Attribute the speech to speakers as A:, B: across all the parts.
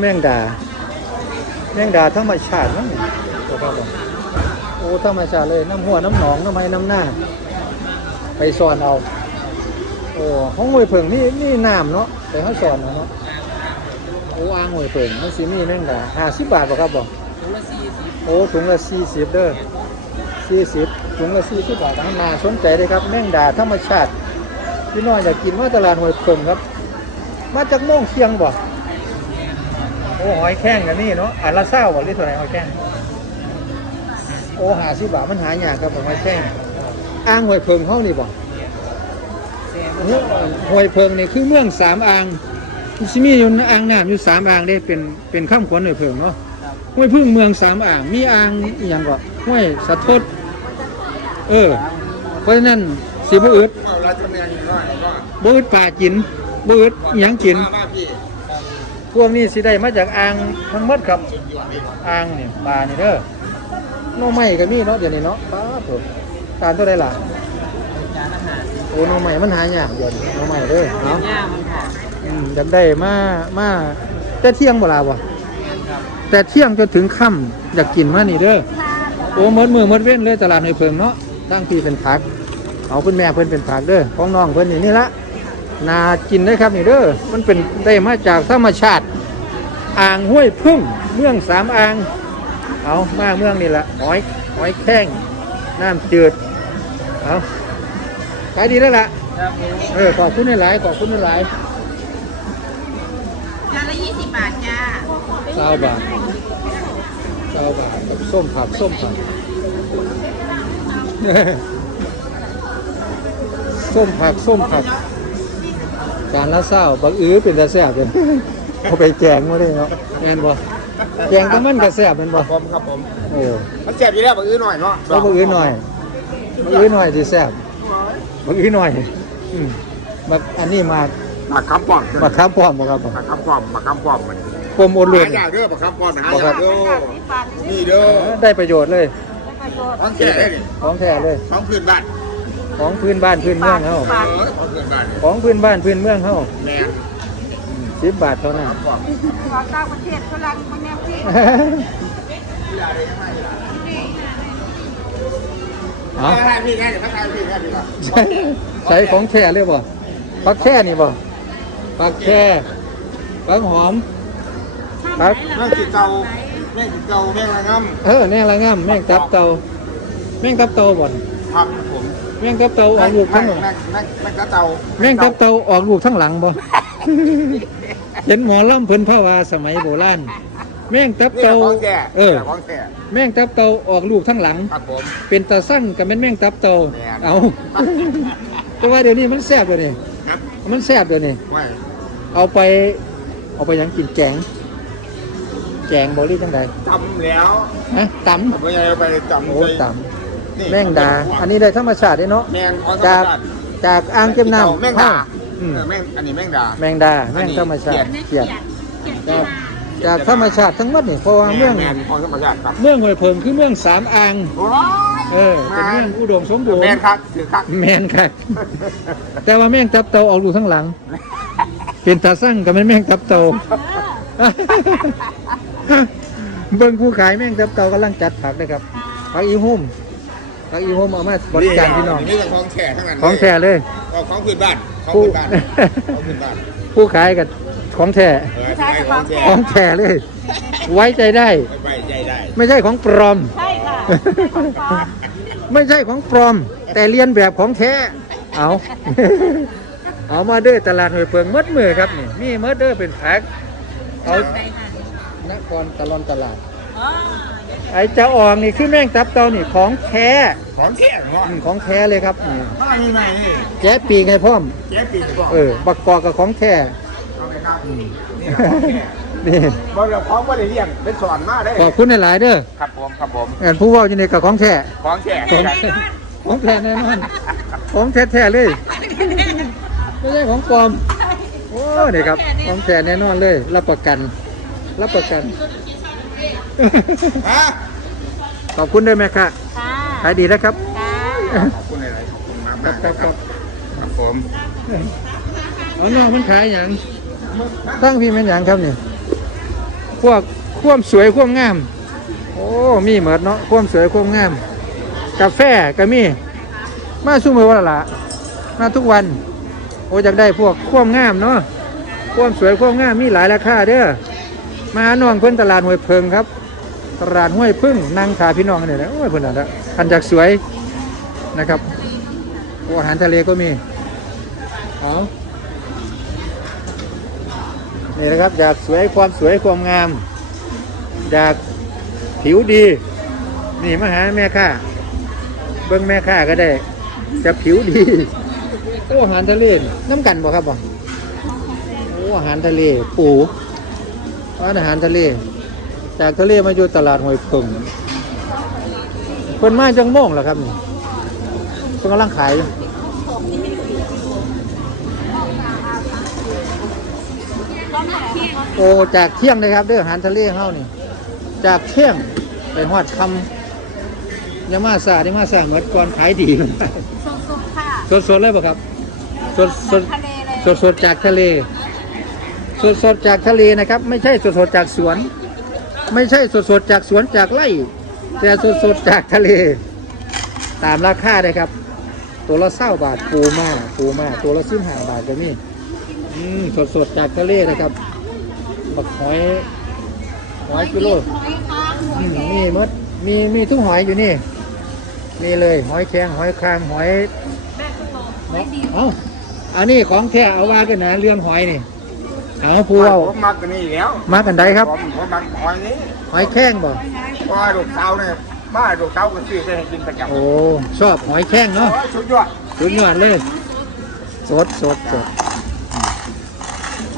A: แมงดา แมงดาธรรมชาติมั้งครับผมโอ้ธรรมชาติเลยน้ำหัวน้ำหนองน้ำไม้น้ำหน้า ไปสอนเอา โอ้ห้องหวยเผิงนี่นี่น้ำเนาะไปเขาสอนเอาเนาะโอ้อ่างหวยเผิงมันสิมีแมงดาห้าสิบบาทบ่ครับบ่
B: ถุงละสี่สิบ
A: โอ้ถุงละสี่สิบเด้อสี่สิบถุงละสี่สิบบาทน่าสนใจเลยครับแมงดาธรรมชาติพี่น้อยอยากกินมาตลาดหวยเผิงครับ มาจากโม่งเชียงบ่ อ้หอยแข้งกันนี่เนาะอันละเศร้าบ่หรือเท่าไหร่หอยแข้งโอ้หาสิบบาทมันหายากครับหอยแข้งอ่างหวยเผิงเขานี่บ่หวยเพิงนี่คือเมืองสามอ่างสิมีอยู่อ่างน้ำอยู่สามอ่างได้เป็นเป็นข้ามขวัญหวยเพิงเนาะห้วยพึ่งเมืองสามอ่างมีอ่างอย่างก็ห้วยสะทดเออ เพราะฉะนั้นสิบ่อึดบุอึดป่ากินบ่อึดหยังกิน
C: มา พี่
A: พวกนี้สิได้มาจากอ่างทั้งหมดครับอ่างนี่ปลานี่เด้อหน้องใหม่ก็มีเนาะเดี๋ยวนี้เนาะป้าบโถตาลเท่าไดล่ะ
B: จานอาหาร
A: โอ้หน้องใหม่มันหายากเดี๋ยวนี้หน้องใหม่เด้อ
B: เนา
A: เนาะ
B: ย่ามันค่ะ
A: อืมอยากได้มามาแต่เที่ยงบ่ลาวะ
B: ครับ
A: แต่เที่ยงจนถึงค่ำอยากกินมานี่เด้อโอ้หมดมือหมดเว้นเลยตลาดหอยเพิงเนาะตั้งพี่เป็นผัก เอาคุณแม่เพิ่นเป็นผักเด้อของน้องเพิ่นนี่นี่ละ นากินได้ครับนี่เด้อมันเป็นได้มาจากธรรมชาติ อ่างห้วยพึ่งเมืองสามอ่าง เอามาเมืองนี่ละหอยหอยแข้งน้ำจืดเอาขายดีแล้วล่ะ
B: ครับผม
A: เออขอบคุณหลายๆขอบคุณหลาย
D: จานละยี่สิบบาทจ้า
A: เก้าบาทเก้าบาทกับส้มผักส้มผักส้มผักส้มผัก จานละเศร้าบักอื้อเป็นตาแซ่บเป็นเอาไปแจงมาได้เนาะแม่นบ่แจงก็มันก็แซ่บแม่นบ่
C: ผมครับผม
A: โอ้
C: มันเจ็บอยู่แล้วบางอื้อหน่อยเนาะ
A: เอาบักอื้อหน่อยบักอื้อหน่อยสิแซ่บบักอื้อหน่อยอืมบักอันนี้มา
C: หมักคำปอม
A: บักข้ามพร้อมบ่ครับ
C: หมักคำปอมหมักคำปอมมัน
A: กลมโอด
C: หา
A: เลือน
C: ยากเด้อหมักคำปอมหายากเด้อนี่เด้อ
A: ได้ประโยชน์เลย
C: ของแก่ได้ดิ
A: ของแท้เลย
C: ของพื้นบ้าน
A: ของพื้นบ้านพื้นเมืองเฮา
C: เออของพื้นบ้าน
A: ของพื้นบ้านพื้นเมืองเฮา
C: แม่
A: สิบบาทเท่านั้น
C: คำปอม
D: ขอต่างประเทศฝรั่งคนแนวที่
A: เอา
C: ถ้าพี่แค่ถ้าใครพี่แค่พี่ก็
A: ใช้ใช้ของแท้เลยบ่ปักแค่นี่บ่ปักแค่ปักหอมปัก
C: แม่งติดเตาแม่งติดเตาแม่งระง
A: เออแน่ละง่ำแม่งตับเตาแม่งตับเตาบ่ำ
C: ครับผม
A: แม่งตับเตาออกลูก
C: แม่
A: ทั้
C: ง
A: งหลัง
C: แม่งแม่งแม่งกระเตา
A: แม่งตับเตาออกลูกทั้งหลังบ่เห็นหมอลำเพิ่นพาวาสมัยโบราณแม่งตับ
C: นี่
A: เตา
C: ของแก่
A: เออ
C: ของแก่
A: แม่งตับเตาออกลูกทั้งหลัง
C: ครับผม
A: เป็นตาสั่งกับแม่นแม่งตับเตา
C: แม่น
A: เอาแต่ว่าเดี๋ยวนี้มันแซ่บเดี๋ยวนี้
C: ครับ
A: มันแซ่บเดี๋ยวนี้
C: ไม่
A: เอาไป เอาไปหยังกินแกงแกงบอรี่จังใด
C: จำแล้ว
A: ฮะต
C: ผมก็ยังไปจำำ
A: โอ้
C: เลย
A: ต
C: นี่ำ
A: แมงดา อันนี้ได้ธรรมชาติเด้เนาะ
C: แมงของธรรม
A: จาก
C: ชาติ
A: จากอ่างเก็บน้ำ
C: แมงดา
A: อืม
C: เออแมงอันนี้แมงดา
A: แมงดาแมงธรรมชาติ
C: อันนี้
A: เขียดจากจากธรรมชาติทั้งหมดนี่เพราะว่าเมือง
C: แมงของธรรมชาติครับ
A: เมืองห้วยเพิงคือเมืองสามอ่าง
C: โอ้ย
A: เออเป็นเมืองอุดมสมบูร
C: แม
A: ณ์
C: นครับถือครับ
A: แมนค่ะแต่ว่าแมงตับเตาออกลูกทั้งหลัง เป็นตาสั่งกับแม่นแมงตับเตาเบิ่งผู้ขายแมงตับเตากำลังจัดผักนะครับผักอีหุ่ม ผักอีหุ่มเอามาบริการพี่น้อง
C: นี่เป็นของแท้ทั้งนั้น
A: ของแท้เลย
C: เอาของพื้นบ้านของ
A: ผู้
C: พื้นบ้านของพื้นบ้าน
A: ผู้ขายกับของแท้
C: เออใช่ของแท้
A: ของแท้เลย ไว้ใจได้
C: ไว้ใจได้
A: ไม่ใช่ของปลอม
D: ใช่ค่ะ
A: ไม่ใช่ของปลอม แต่เรียนแบบของแท้ เอาเอามาเด้อตลาดหอยเพิงหมดมือครับนี่มีหมดเด้อเป็นแพ็คเอานครตลอนตลาด ไอ้เจ้าอ่องนี่คือแม่งตับเตานี่ของแท้
C: ของแท้เนาะ
A: อืมของแท้เลยครับนี่
C: เท่าไหร่มีไหมนี่
A: แจ๊ปีกให้พร้อม
C: แจ๊ปีกบอก
A: เออ บักกอกกับของแท้
C: เอาไปครับนี่นะของแท้
A: นี่
C: บอกเราพร้อมว่าได้เลี้ยงได้สอนมาได้
A: ขอบคุณหลายๆเด้อ
C: ครับผมครับผม
A: เอ็นผู้เว่าอยู่ในกับของแท้
C: ของแท้
A: ของของแท้แน่นอนของแท้ๆเลยไม่ใช่ของปลอมโอ้นี่ครับของแท้แน่นอนเลย รับประกัน รับประกัน
C: ฮะ
A: ขอบคุณด้วยแม่ค่ะ
D: ค่ะ
A: ขายดีนะครับ
D: ค่ะ
C: ขอบคุณอะไรขอบคุณมาก
A: ครั
C: มา
A: บ
C: ก
A: ครับ
C: ค
A: ค
C: รั
A: รั
C: บบครับผม
A: เอาน้องมันขายอย่างตั้งพี่เป็นอย่างครับนี่วกความสวยความงาม โอ้มีเหมือนเนาะความสวยความงาม กาแฟก็มี มาสู้มือวันละละมาทุกวัน โอ้อยากได้พวกความงามเนาะความสวยความงามมีหลายราคาเด้อมาหาน้องเพิ่นตลาดห้วยเพิงครับ ตลาดห้วยพึ่งนั่งขาพี่น้องเนี่ยนะโอ้ยเพิ่นน่ะนะคันจากสวยนะครับอาหารทะเลก็มีเอานี่นะครับอยากสวยความสวยความงาม อยากผิวดี นี่มาหาแม่ค้าเบิ้งแม่ค้าก็ได้ จะผิวดีโอ้อาหารทะเลน้ำกันบ่ครับบ่โอ้อาหารทะเล ปูอาหารทะเล จากทะเลมาอยู่ตลาดหอยพึ่งคนมาจังโม่งเหรอครับนี่เพิ่งกำลังขายอยู่โอ้จากเที่ยงนะครับเด้ออาหารทะเลเฮานี่ จากเที่ยงไปฮอดคำยามาซาดิมาซาเหมือนก่อนขายดี
D: สดๆค่ะ
A: สดสดๆเลยป่ะครับสดสด
D: ทะเลเลย
A: สดสดๆจากทะเล สดสดๆจากทะเลนะครับ ไม่ใช่สดสดๆจากสวน ไม่ใช่สดสดๆจากสวนจากไร่แต่สดสดๆจากทะเล ตามราคาเลยครับ ตัวละเศร้าบาทปูมาปูมาตัวละสิบห้าบาทก็มีอืมสดสดๆจากทะเลนะครับบักหอยหอยกิโล
D: หอยค้างหอ
A: อื
D: ย
A: ม
D: แคร
A: นี่
D: ง
A: มดมีมีทุกหอยอยู่นี่นี่เลยหอยแครงหอยคางหอย
D: แม่คุณโตหอยดี
A: เอาอันนี้ของแท้เอาว่ากันนะเรื่องหอยนี่ เอาผู้เอา
C: ผมมักกันนี่แล้ว
A: มากันไดครับ
C: ผมผมมักหอยนี้
A: หอยแข้งบ่
C: เพราะว่าลูกสาวเนี่ยมาลูกสาวก็ซื้อไปให้กินประจำ
A: โอ้ชอบหอยแข้งเนาะ
C: โอ้ยสุดยอด
A: สุดยอดเลยสดสดสด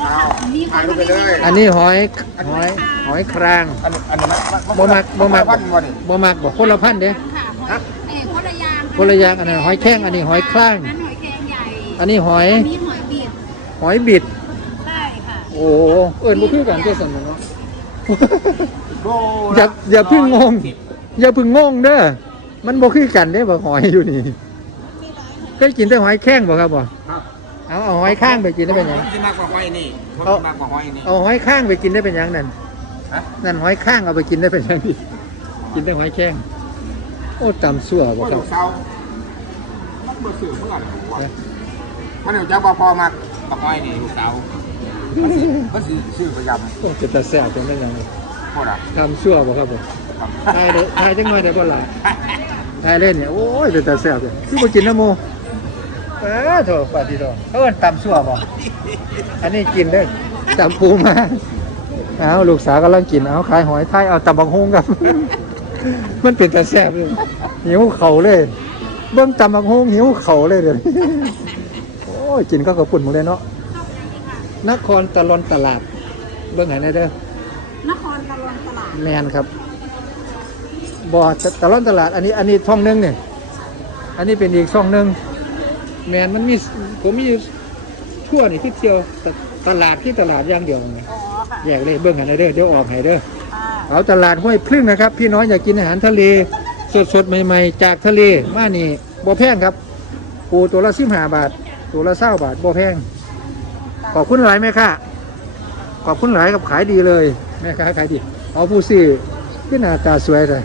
C: เอา
D: มีค
C: อ่าน
D: น
C: ดูไปเลย
A: อันนี้หอยหอยหอยคราง
C: อันอันนี้มัน
A: บ่มักบ่มัก
C: พันบ่นี่
A: บ่มักบ่คนละพันธุ์เด้
D: ค่ะหอยเอ้ยคนละอยาง
A: คนละอย่างอันนั้นหอยแข้งอันนี้หอยคราง
D: นั้นหอยแครงใหญ่
A: อันนี้หอย
D: อันนี้หอยบีบ
A: หอยบิด
D: ใช่ค่ะ
A: โอ้เอิ้นบ่คือกันเจ้าสันเนาะ
C: โล
A: อย่าอย่าเพึ่งงง อย่าเพึ่งงงเด้อมันบ่คือกันเด้บ่หอยอยู่นี่เคยกินแต่หอยแข้งบ่ครับบ่
C: ครับ
A: เอาเอาหอยข้างไปกินได้เป็นหยัง
C: ที่มากกว่าหอยนี่ผม
A: เอา
C: มากกว่าหอยนี่
A: เอาหอยข้างไปกินได้เป็นหยังนั่น
C: ฮะ
A: นั่นหอยข้างเอาไปกินได้เป็นหยังพี่กินได้หอยแข้งโอ้ตำสั่วบ่
C: ว่า
A: ครั
C: ลู
A: บ
C: กสาวมันบ่ซื้อเมื่อไหร่ผมว่า
A: เนี่ย
C: มันเดี๋ยวจะบ่พอมักบักหอยนี่ลูกสาวมันสิ มันสิซื้อประจ
A: โอ้จะตาแซ่บจังได้ยังำ
C: พวกน่ะ
A: ตำสั่วบ่ครับผม
C: ครับ
A: ทายเด้ทายจังหน่อยได้บ่ล่ะทายเล่นเนี่ยโอ้ยจะตาแซ่บเลยคือบ่กินน้ำโมเออโถปาติโตเอิ้นตำสั่วบ่อันนี้กินเด้อตำปูมาเอาลูกสาวกำลังกินเอาขายหอยทายเอาตำบักฮงครับ มันเป็นตาแซ่บเลยหิวเข่าเลย เบิ่งตำบักฮงหิวเข่าเลยเดี๋ยวนี้โอ้ยกินก็กระปุ่นหมดเลยเนาะ นครตะลอนตลาด เบิ่งไหนอยเด้อน
D: ครตะลอนตลาด
A: แมนครับบ่ตะตะลอนตลาด อันนี้อันนี้ช่องหนึงเนี่ยอันนี้เป็นอีกช่องหนึงแมนมันมีผมมีอยู่ทั่วนี่ที่เที่ยวตตลาดที่ตลาดอย่างเดียวไง
D: อ๋อค่ะ
A: แยกเลยเบิ่งไหนอยเด้อเดี๋ยวออกให้เด้อ
D: อ่า
A: เอาตลาดห้วยพึ่งนะครับ พี่น้องอยากกินอาหารทะเล สดๆ ใหม่ๆ จากทะเลมานี่บ่แพงครับ ปูตัวละสิบห้าบาท ตัวละเศร้าบาทบ่แพง ขอบคุณหลายแม่ค่ะ ขอบคุณหลายกับขายดีเลยแม่ค้าขายดี เอาผู้ซื้อที่หน้าตาสวยเลย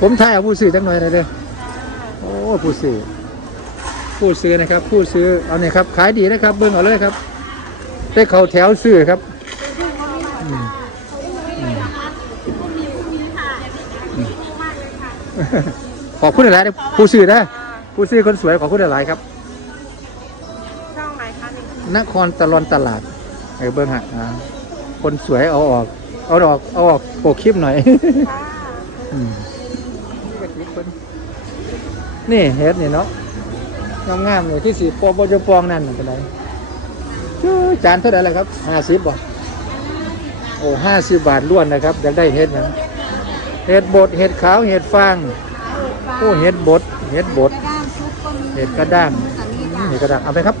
A: ผมทายเอาผู้ซื้อจังหน่อยเลยเด้อโอ้ผู้ซื้อผู้ซื้อนะครับ ผู้ซื้อเอาเนี่ยครับ ขายดีนะครับ เบิ่งเอาเลยครับ ได้เขาแถวซื้อครับอืมขอบคุณหลายๆนะผู้ซื้อนะผู้ซื้อคนสวยขอบคุณหลายๆครับ
D: ช่องไหนคะ นี่
A: นครตะลอนตลาดไอ้เบิ้งฮะอ่าคนสวยเอาออก เอาออก เอาออกโปกคลิปหน่อยอืมนี่เฮ็ดนี่เนาะงามๆเลยที่สีปอบจปองนั่นเป็นไรชื่อจานเท่าไหร่ละครับห้าสิบบ่โอ้ห้าสิบบาทล้วนนะครับอยากได้เฮ็ดนะเฮ็ดบดเฮ็ดขาวเฮ็ดฟางโอ้เฮ็ดบดเฮ็ดบด
D: กระด้างซุปก็มี
A: เห็ดกระด้าง
D: อันนี้
A: อื
D: ค่ะ
A: มเห็ดกระด้างเอาไปครับ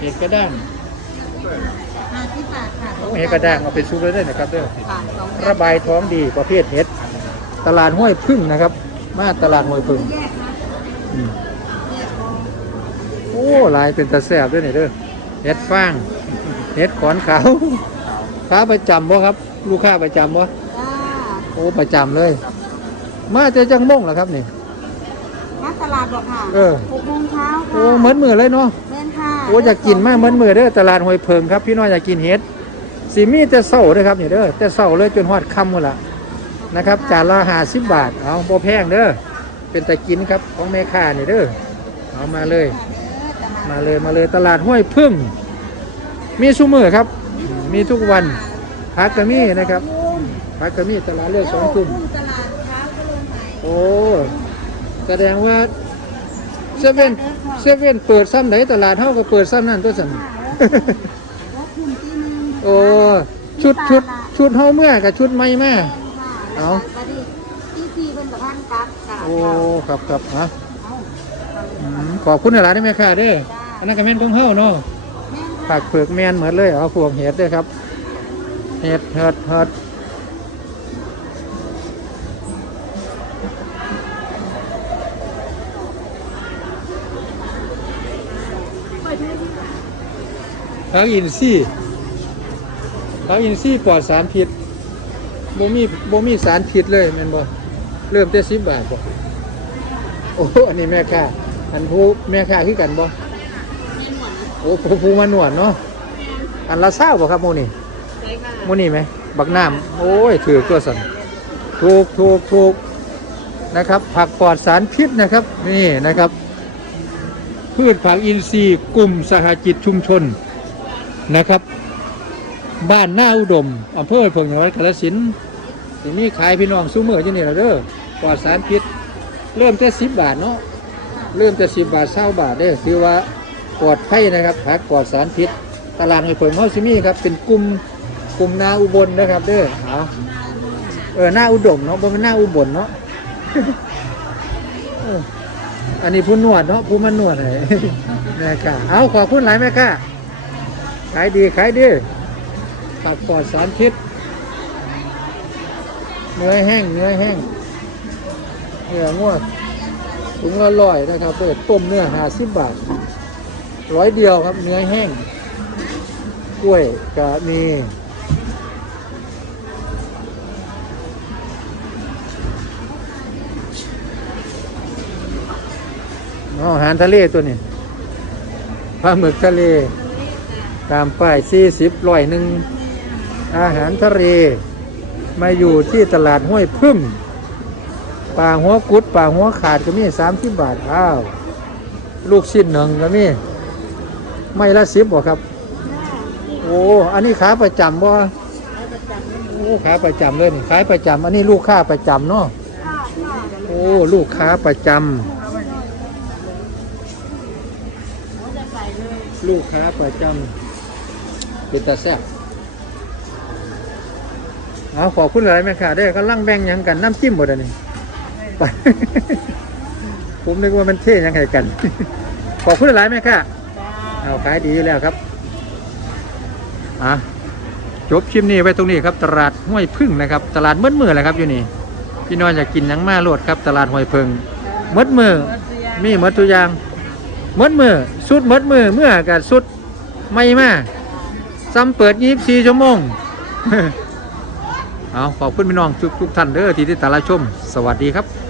A: เห็ดกระด้าง
D: ห้าสิบบาทค่ะ
A: โอ้เห็ดกระด้างเอาไปซุปเลยได้นะครับเด้อ
D: ค่ะสอง
A: ระบายท้องดีประเภทเห็ด ตลาดห้วยพึ่งนะครับ มาตลาดห้วยพึ่ง
D: แยกนะ
A: อืมโอ้ลายเป็นตะแสบด้วยนี่เด้อเห็ดฟางเห็ดขอนขาวค้าประจำบ่ครับ ลูกค้าประจำบ่
D: จ้า
A: โอ้ประจำเลย มาเจอจังม่งเหรอครับนี่
D: มาตลาดบอกค่ะ
A: เออ
D: หกโมงเช้าค่ะ
A: โอ้เหมือนมือเลยเนาะ
D: เล่นค่ะ
A: โอ้อยากกินมากเหมือนมือเด้อตลาดหอยเพิงครับพี่น้อยอยากกินเห็ดสีมีแต่เศร้าเด้อครับนี่เด้อแต่เศร้าเลยจนฮอดค่ำหมดละนะครับจานละห้าสิบบาทเอาบ่แพงเด้อเป็นตะกินครับของแม่ค้านี่เด้อเอามาเลย มาเลยมาเลยตลาดห้วยพึ่ง มีซุมือครับ มีทุกวันพักก็มีนะครับพักก็มีตลาดเลือกสองกลุ่ม
D: ตลาดเช้าก็เริ่มใหม่
A: โอ้แสดงว่าเซเว่น เซเว่นเปิดซ้ำไหนตลาดเท่าก็เปิดซ้ำนั่นตัวสัน
D: ว่าคุมที่หนึง
A: โอ้ชุดชุดชุดเฮาเมื่อกับชุดไม่แม่เอา
D: บัดนี้ที่สี่เป็นสะพานกลับจ้า
A: โอ้ครับครับฮะ
D: เอา
A: อืมขอบคุณหลายๆได้ไหมค่ะเด้ออันนั้นก็แม่นของเฮาเนาะ
D: แม่น
A: ผักเผือกแมนเหมือนเลยเอาพวกเห็ดด้วยครับ เห็ดเห็ดเห็ด ผักอินทรีย์ผักอินทรีย์ปลอดสารพิษบ่มีบ่มีสารพิษเลยแม่นบ่เริ่มแต่สิบบาทบ่โอ้อันนี้แม่ค้าอันผู้แม่ค้าคือกันบ่โอ้ผู้ผู้มาหนวดเนาะอันละเศร้าบ่ครับโมนี่
D: ใช่ค่ะ
A: โมนี่ไหมบักน้ำโอ้ยถือตัวสันถูกถูกถูกนะครับ ผักปลอดสารพิษนะครับ นี่นะครับ พืชผักอินทรีย์กลุ่มสหกิจชุมชน นะครับ บ้านหน้าอุดมอำเภอเพิงจังหวัดกาฬสินธุ์ที่มีขายพี่น้องซุ้มเมอร์ที่นี่ละเด้อปลอดสารพิษ เริ่มแต่สิบบาทเนาะเริ่มแต่สิบบาทเศร้าบาทเด้อถือว่าปลอดภัยนะครับผักปลอดสารพิษ ตลาดหอยเพิงเฮาซิมีครับเป็นกลุ่มกลุ่มนาอุบลนะครับ เด้อเอาเออหน้าอุดมเนาะบ่เป็นหน้าอุบลเนาะอันนี้ผู้นวดเนาะผู้มันนวดให้แม่ค่ะเอาขอบคุณหลายแม่ค่ะ ขายดีขายดีผักปลอดสารพิษเนื้อแห้งเนื้อแห้งเนื้องวดถุงละร้อยนะครับเปิดต้มเนื้อหาสิบบาทร้อยเดียวครับเนื้อแห้งกล้วยก็มีอ๋ออาหารทะเลตัวนี้ปลาหมึกทะเล ตามป้ายสี่สิบร้อยหนึ่งอาหารทะเลมาอยู่ที่ตลาดห้วยพึ่งป่าหัวกุดป่าหัวขาดก็มีสามสิบบาทอ้าวลูกชิ้นหนึ่งก็มีไม่ละสิบบ่ครับ โอ้อันนี้ขาประจำบ่โอ้ขาประจำเลยนี่ขายประจำอันนี้ลูกค้าประจำเนาะโอ้ลูกค้าประจำลูกค้าประจำ เป็นตาแซ่บเอาขอบคุณหลายแม่ค่ะได้ก็ลังแบ่งยังกันน้ำจิ้มหมดอันนี้ไปผมนึกว่ามันเท่ยังไงกัน ขอบคุณหลายแม่ค่ะเอาขายดีแล้วครับอะจบคลิปนี้ไว้ตรงนี้ครับ ตลาดห้วยพึ่งนะครับ ตลาดมืดมือแหละครับอยู่นี่พี่น้อยอยากกินยังมาโลดครับ ตลาดห้วยพึ่งมืดมือมีหมดตัวอย่างมืดมือสุดมืดมือเมื่อกับสุดไม่มา ซ้ำเปิด 24 ชั่วโมง เอาขอบคุณพี่น้องทุกทุกท่านเด้อที่ติดตามรับชม สวัสดีครับ